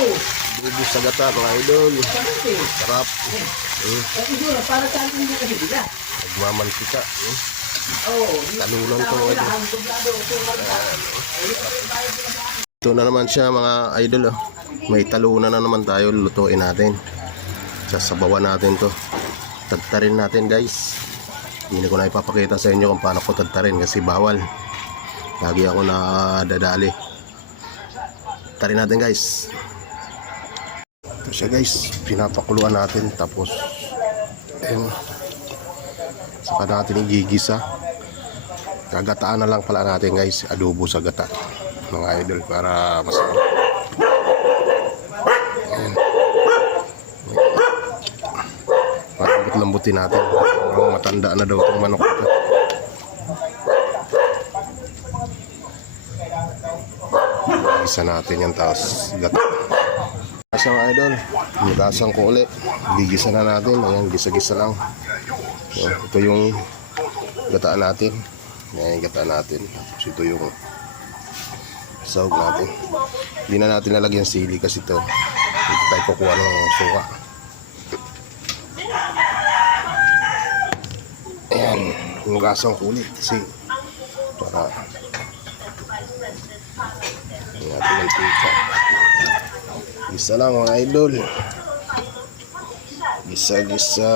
Adobo sa gata mga idol. Sarap. Nagmamantika. Talunan to mga idol. Ito na naman siya mga idol. May talunan na naman tayo. Lutuin natin. Sasabawan natin to. Tagtarin natin guys. Hindi ko na ipapakita sa inyo kung paano ko tagtarin kasi bawal. Lagi ako nadadali. Tarin natin guys. Ito siya guys. Pinapakuluan natin. Tapos ayun, saka natin igigisa. Gagataan na lang pala natin guys. Adobo sa gata mga idol para mas ayun. Para lambutin natin. Matanda na daw itong manok ito. Isa natin yan, tapos gata. Kasang idol, nilasan ko ulit. Gigisa na natin. Ayan, gisa-gisa lang. So, ito yung gataan natin. Ayan, gataan natin. Tapos ito yung sahog natin. Hindi na natin lalagyan sili kasi ito. Ito tayo kukuha ng suka. Ayan, nilasan ko ulit kasi para natin mantika. Gisa lang mga idol. Gisa-gisa.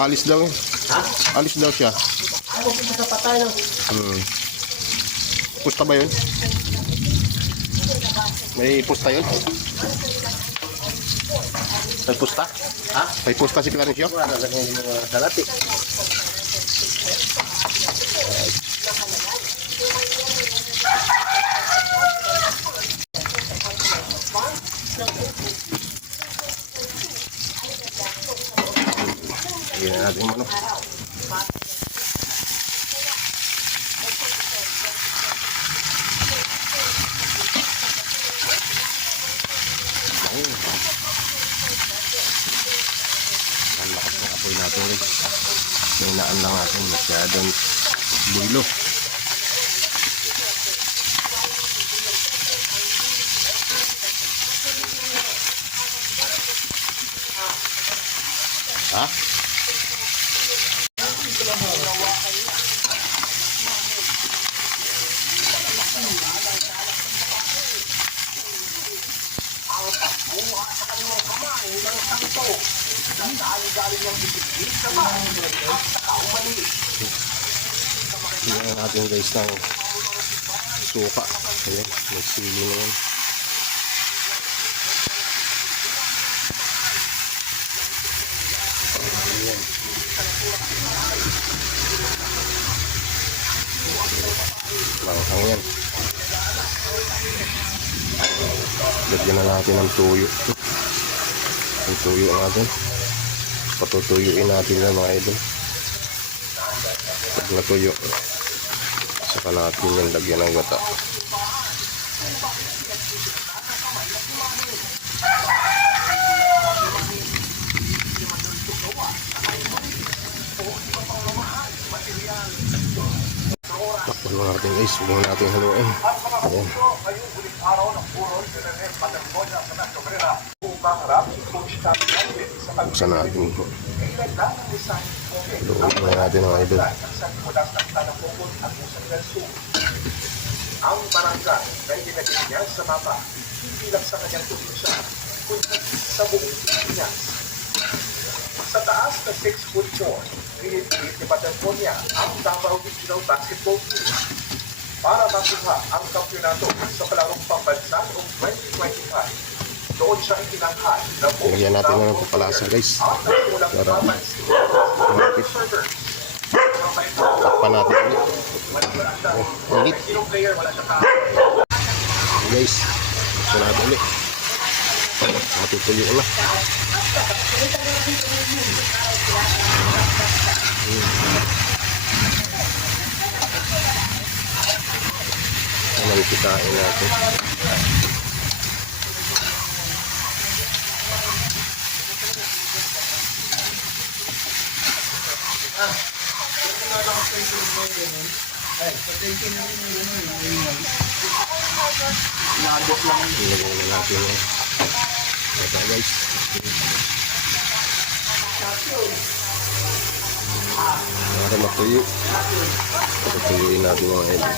Alis daw eh. Ha? Alis daw siya. Ako po sa patay lang. Pusta ba yun? May pusta yun? May pusta? Ha? May pusta si Clarencio? Wala na yung mga dalati. Ayan natin yung manok. Ang lakas ng apoy natin guys. Hinaan lang natin masyadong builo. Ha? Tingnan natin guys ng suka. Ayan, may sili na yan. Ayan. Langhang yan. Lagyan na natin ng tuyo. Ang tuyo natin. Patutuyuin natin yan mga idol. Pag natuyo, saka natin yung lagyan ng gata. Takpan mo natin guys, huwag natin haluin. Ayan. Buksan natin ito. Haluin natin ang idol. Ang barangay na itinagin niya sa mapa, hindi lang sa kanyang probinsya, kundi sa buong Pilipinas. Sa taas na 6'4", pinipili ni Paterponia ang Davao Regional Basketball Team para makuha ang kampyonato sa palarong pambansa noong 2025. Doon siya itinanghal na buong Lagyan natin ng papalasa guys. Para malapit. Takpan natin ulit. Ulit. Guys, buksan natin ulit. Matutuyo na. Kain natin. Ilagay na natin yun. Ito guys. Para matuyo. Patutuyuin natin mga idol.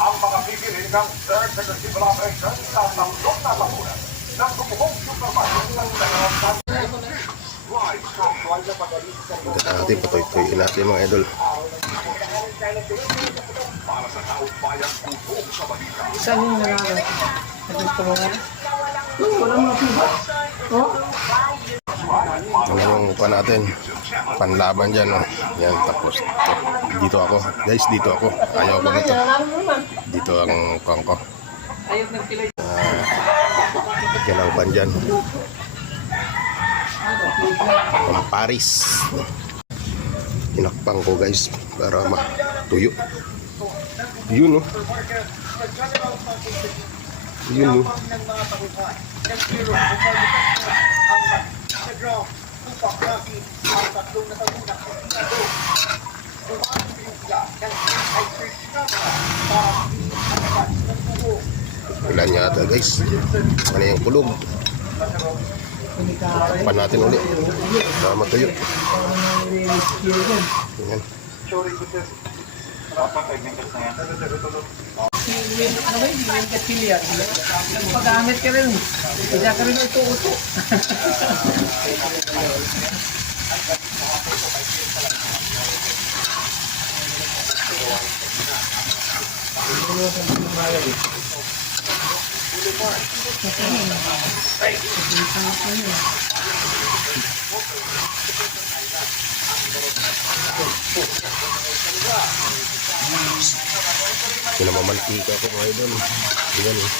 Ang mga bibili ng Third Civil Operation sa tatlong na lamunan ng bumuhong supermarket ng Dalawasan. Right from Kuala Pagalit sa Natin patutuyuin natin mga idol. para sa taong bayang tutong sa balita. Saan yung nanalo? Gusto mo nga? Ano yung pa natin? Panlaban dyan. Oh. Yan, tapos dito ako. Guys, dito ako. Ayaw ko nito. Dito ang kong ko. Kalaban dyan. Ang Paris. Hinakpang ko guys para matuyo. Yun oh. Yun oh. Ulan yata guys. Ano yung kulog? Pan natin ulit para matuyo. Yan. Pag-gamit ka rin. Kaya ka rin ito-uto. Pinamamantika ko mga idol. Yan eh.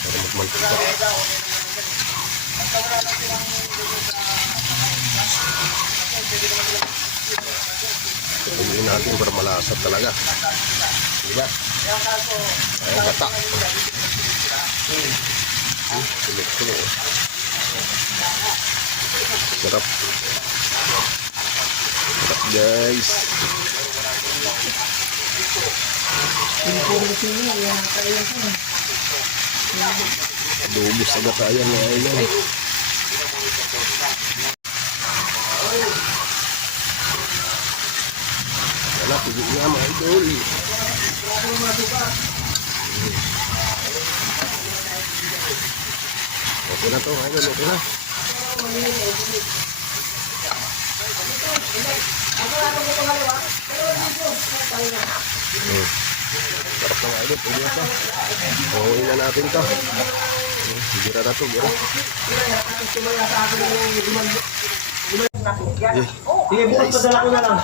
Para magmantika. Pagkain natin para malasap talaga. Diba? Ayan gata. Sulit-sulit. Sarap. Sarap guys. Adobo sa gatayan mga idol. Wala, pigit nga mga idol. Okay na to mga idol, okay na. Sarap na mga idol, pwede na to. Uuwi na natin to. Gira na to, gira. Sige, bukas padala ko na lang.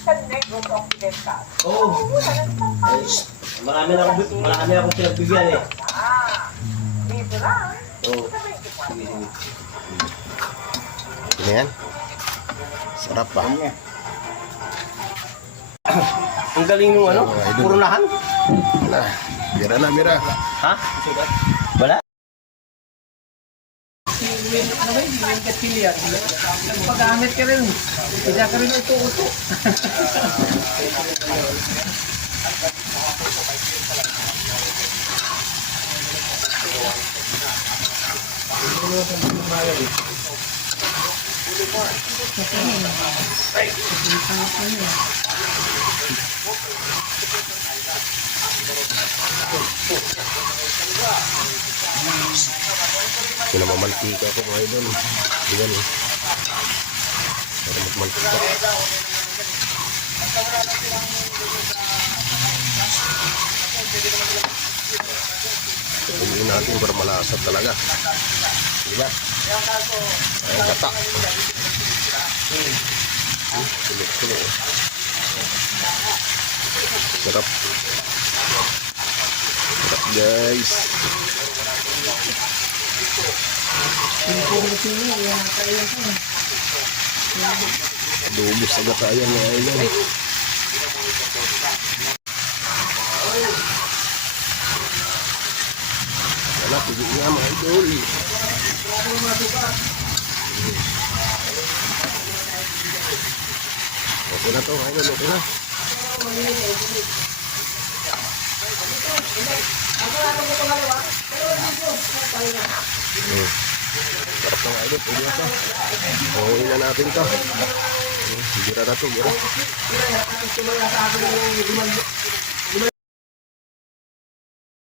Sa Negros Occidental. Oo. Marami na akong pinagbigyan eh. Dito lang. Oo. Ano yan? Sarap pa. Ang galing nung ano? Mga idol. Purunahan? Wala. Bira na, bira. Ha? Wala? Pag-gamit ka rin. Kaya ka rin ito-uto. Pinamamantika ko mga idol. Yan eh. Para magmantika. Pagkain natin para malasap talaga. Diba? Ayan gata. Sulit-sulit. Sarap. Sarap guys. Adobo sa gatayan mga idol. Wala, pili nga mga idol. Okay na to mga idol, okay na. Sarap ng idol, pwede na to. Uuwi na natin to. Gira na to, gira.